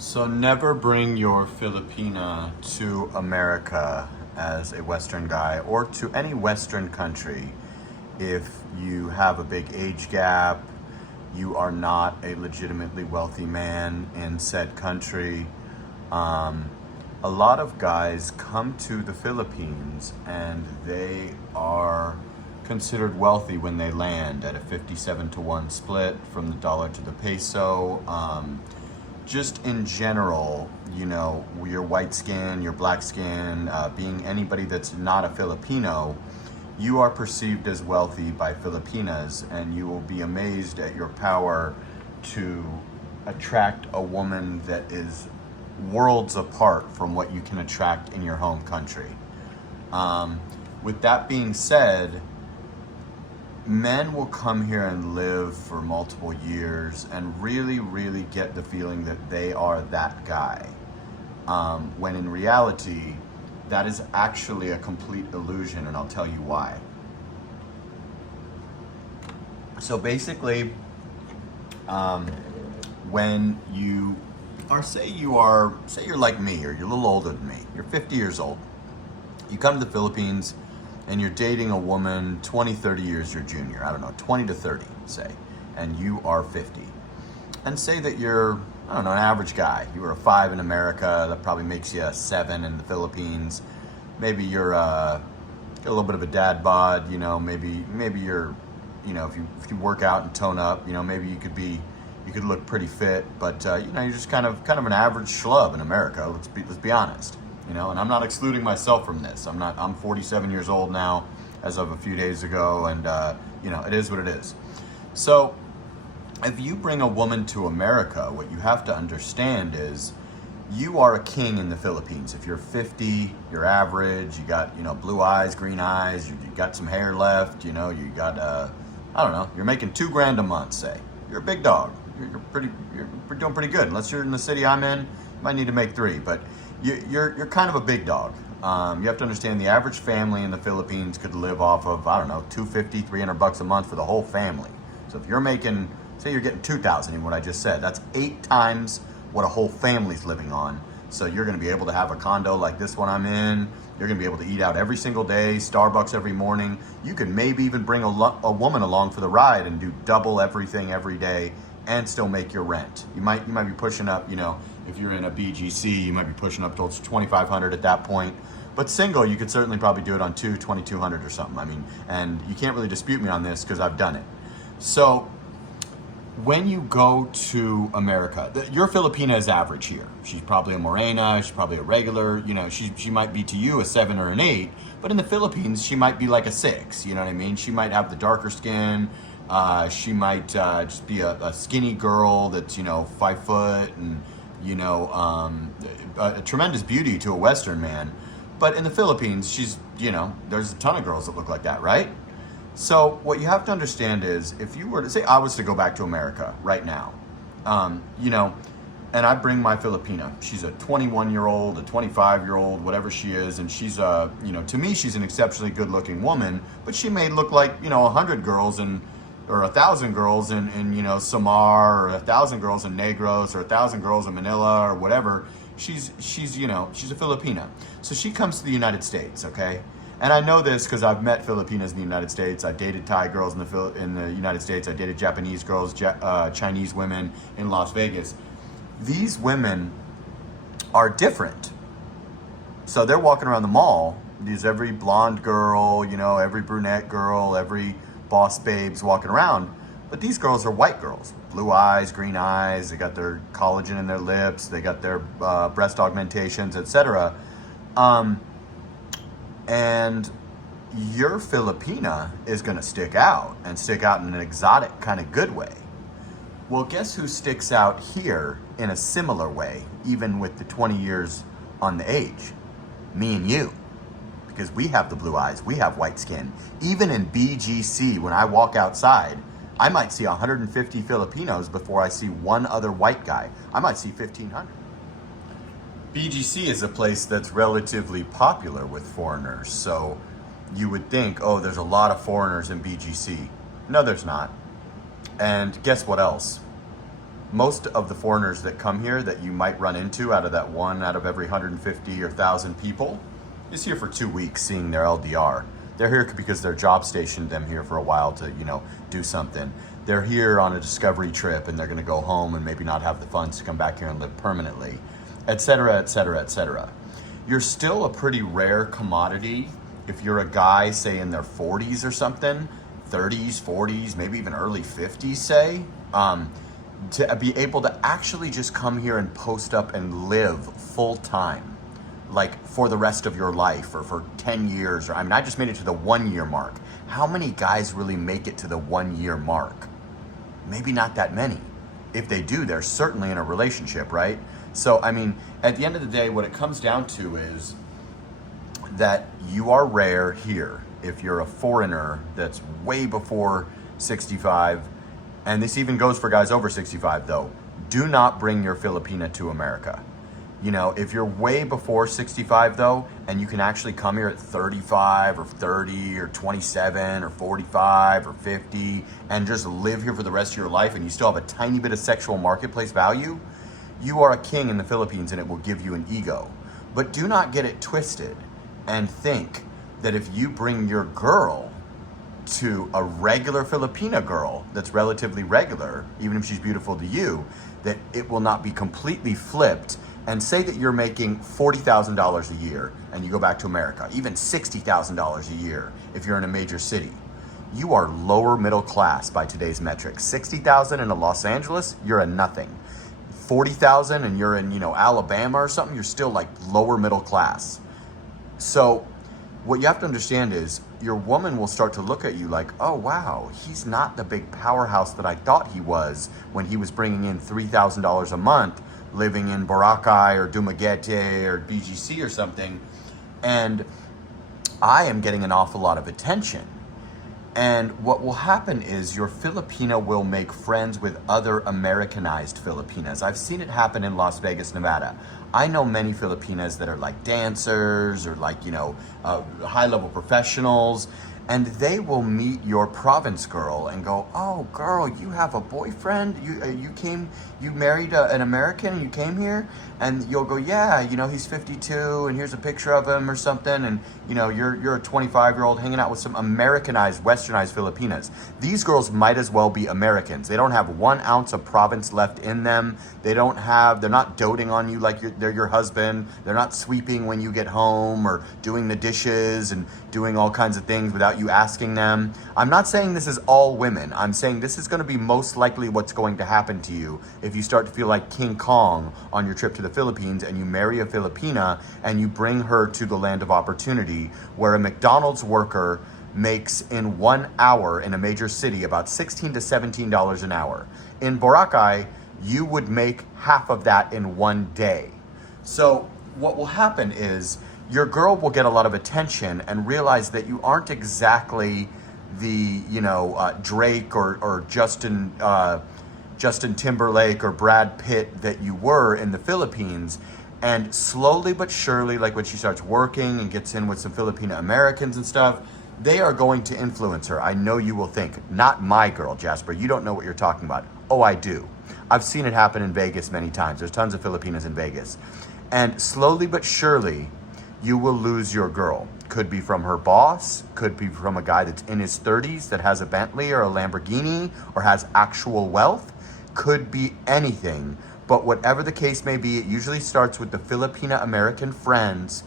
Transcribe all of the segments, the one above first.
So never bring your Filipina to America as a Western guy or to any Western country if you have a big age gap, you are not a legitimately wealthy man in said country. Um, a lot of guys come to the Philippines and they are considered wealthy when they land at a 57-1 split from the dollar to the peso. Just in general, your white skin, your black skin, being anybody that's not a Filipino, you are perceived as wealthy by Filipinas, and you will be amazed at your power to attract a woman that is worlds apart from what you can attract in your home country. With that being said, men will come here and live for multiple years and really get the feeling that they are that guy. When in reality, that is actually a complete illusion, and I'll tell you why. So basically, when you are, say you're like me, or you're a little older than me, you're 50 years old, you come to the Philippines, and you're dating a woman 20, 30 years your junior, I don't know, 20 to 30, say, and you are 50. And say that you're, I don't know, an average guy. You were a 5 in America, that probably makes you a 7 in the Philippines. Maybe you're got a little bit of a dad bod, maybe you're, if you work out and tone up, maybe you could look pretty fit, but you're just kind of an average schlub in America, let's be honest. And I'm not excluding myself from this. I'm 47 years old now, as of a few days ago, and it is what it is. So if you bring a woman to America, what you have to understand is you are a king in the Philippines. If you're 50, you're average, you got, blue eyes, green eyes, you got some hair left, you got, I don't know, you're making $2,000 a month, say. You're a big dog. You're doing pretty good. Unless you're in the city I'm in, you might need to make 3, but you're kind of a big dog. You have to understand the average family in the Philippines could live off of, I don't know, $250, $300 a month for the whole family. So if you're making, say you're getting 2,000 in what I just said, that's 8 times what a whole family's living on. So you're going to be able to have a condo like this one I'm in. You're going to be able to eat out every single day, Starbucks every morning. You can maybe even bring a woman along for the ride and do double everything every day and still make your rent. You might be pushing up, if you're in a BGC, you might be pushing up towards 2,500 at that point. But single, you could certainly probably do it on 2,200 or something. And you can't really dispute me on this because I've done it. So when you go to America, your Filipina is average here. She's probably a morena, she's probably a regular, she might be to you a 7 or an 8, but in the Philippines, she might be like a 6, you know what I mean? She might have the darker skin, she might just be a skinny girl that's, 5 foot and, a tremendous beauty to a Western man. But in the Philippines, she's, there's a ton of girls that look like that, right? So what you have to understand is, if you were to say I was to go back to America right now, and I bring my Filipina, she's a 21-year-old, a 25-year-old, whatever she is, and she's to me, she's an exceptionally good-looking woman, but she may look like, 100 girls or 1,000 girls in Samar, or 1,000 girls in Negros, or 1,000 girls in Manila, or whatever. She's she's a Filipina. So she comes to the United States, okay? And I know this because I've met Filipinas in the United States. I dated Thai girls in the United States. I dated Japanese girls, Chinese women in Las Vegas. These women are different. So they're walking around the mall. Every blonde girl, every brunette girl, every boss babes walking around. But these girls are white girls. Blue eyes, green eyes. They got their collagen in their lips. They got their breast augmentations, etc. And your Filipina is going to stick out in an exotic kind of good way. Well, guess who sticks out here in a similar way, even with the 20 years on the age? Me and you. Because we have the blue eyes, we have white skin. Even in BGC, when I walk outside, I might see 150 Filipinos before I see one other white guy. I might see 1,500. BGC is a place that's relatively popular with foreigners, so you would think, oh, there's a lot of foreigners in BGC. No, there's not. And guess what else? most of the foreigners that come here that you might run into out of that one out of every 150 or 1,000 people is here for 2 weeks seeing their LDR. They're here because their job stationed them here for a while to, do something. They're here on a discovery trip and they're going to go home and maybe not have the funds to come back here and live permanently, et cetera, et cetera, et cetera. You're still a pretty rare commodity if you're a guy, say in their 40s or something, 30s, 40s, maybe even early 50s, say, to be able to actually just come here and post up and live full time, like for the rest of your life or for 10 years. Or I just made it to the 1 year mark. How many guys really make it to the 1 year mark? Maybe not that many. If they do, they're certainly in a relationship, right? So, at the end of the day, what it comes down to is that you are rare here. If you're a foreigner that's way before 65, and this even goes for guys over 65 though, do not bring your Filipina to America. If you're way before 65 though, and you can actually come here at 35 or 30 or 27 or 45 or 50 and just live here for the rest of your life and you still have a tiny bit of sexual marketplace value, you are a king in the Philippines and it will give you an ego. But do not get it twisted and think that if you bring your girl to a regular Filipina girl that's relatively regular, even if she's beautiful to you, that it will not be completely flipped. And say that you're making $40,000 a year and you go back to America, even $60,000 a year if you're in a major city. You are lower middle class by today's metrics. 60,000 in Los Angeles, you're a nothing. 40,000 and you're in, Alabama or something, you're still like lower middle class. So what you have to understand is your woman will start to look at you like, oh wow, he's not the big powerhouse that I thought he was when he was bringing in $3,000 a month, living in Boracay or Dumaguete or BGC or something, and I am getting an awful lot of attention. And what will happen is your Filipina will make friends with other Americanized Filipinas. I've seen it happen in Las Vegas, Nevada. I know many Filipinas that are like dancers or like, high-level professionals, and they will meet your province girl and go, oh girl, you have a boyfriend? You married an American and you came here? And you'll go, yeah, he's 52 and here's a picture of him or something. And you're a 25-year-old hanging out with some Americanized, westernized Filipinas. These girls might as well be Americans. They don't have 1 ounce of province left in them. They're not doting on you like they're your husband. They're not sweeping when you get home or doing the dishes and doing all kinds of things without you asking them. I'm not saying this is all women. I'm saying this is going to be most likely what's going to happen to you if you start to feel like King Kong on your trip to the Philippines and you marry a Filipina and you bring her to the land of opportunity where a McDonald's worker makes in 1 hour in a major city about $16 to $17 an hour. In Boracay, you would make half of that in 1 day. So what will happen is your girl will get a lot of attention and realize that you aren't exactly the, Drake or Justin Timberlake or Brad Pitt that you were in the Philippines. And slowly but surely, like when she starts working and gets in with some Filipina Americans and stuff, they are going to influence her. I know you will think, not my girl, Jasper. You don't know what you're talking about. Oh, I do. I've seen it happen in Vegas many times. There's tons of Filipinas in Vegas. And slowly but surely, you will lose your girl. Could be from her boss, could be from a guy that's in his 30s that has a Bentley or a Lamborghini or has actual wealth, could be anything. But whatever the case may be, it usually starts with the Filipina American friends,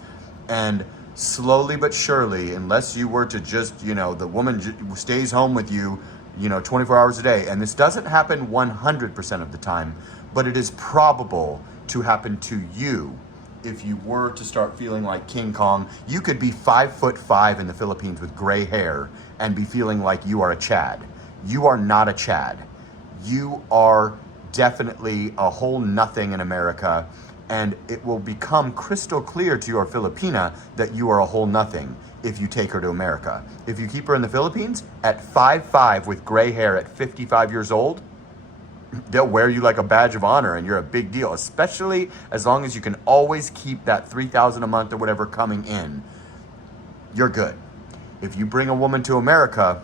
and slowly but surely, unless you were to just, the woman stays home with you, 24 hours a day, and this doesn't happen 100% of the time, but it is probable to happen to you. If you were to start feeling like King Kong, you could be 5'5" in the Philippines with gray hair and be feeling like you are a Chad. You are not a Chad. You are definitely a whole nothing in America, and it will become crystal clear to your Filipina that you are a whole nothing if you take her to America. If you keep her in the Philippines at 5'5" with gray hair at 55 years old, they'll wear you like a badge of honor and you're a big deal, especially as long as you can always keep that $3,000 a month or whatever coming in. You're good. If you bring a woman to America,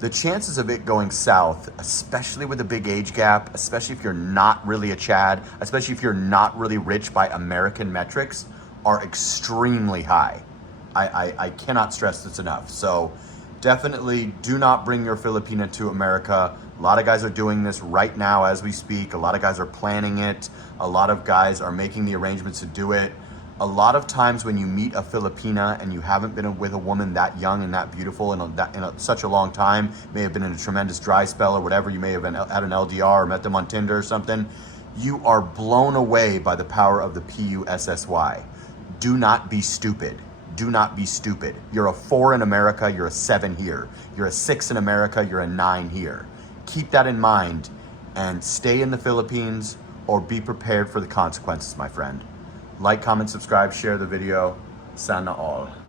the chances of it going south, especially with a big age gap, especially if you're not really a Chad, especially if you're not really rich by American metrics, are extremely high. I cannot stress this enough. So definitely do not bring your Filipina to America. A lot of guys are doing this right now as we speak. A lot of guys are planning it. A lot of guys are making the arrangements to do it. A lot of times when you meet a Filipina and you haven't been with a woman that young and that beautiful in such a long time, may have been in a tremendous dry spell or whatever, you may have had an LDR or met them on Tinder or something, you are blown away by the power of the PUSSY. Do not be stupid. Do not be stupid. You're a 4 in America, you're a 7 here. You're a 6 in America, you're a 9 here. Keep that in mind and stay in the Philippines or be prepared for the consequences, my friend. Like, comment, subscribe, share the video. Sana all.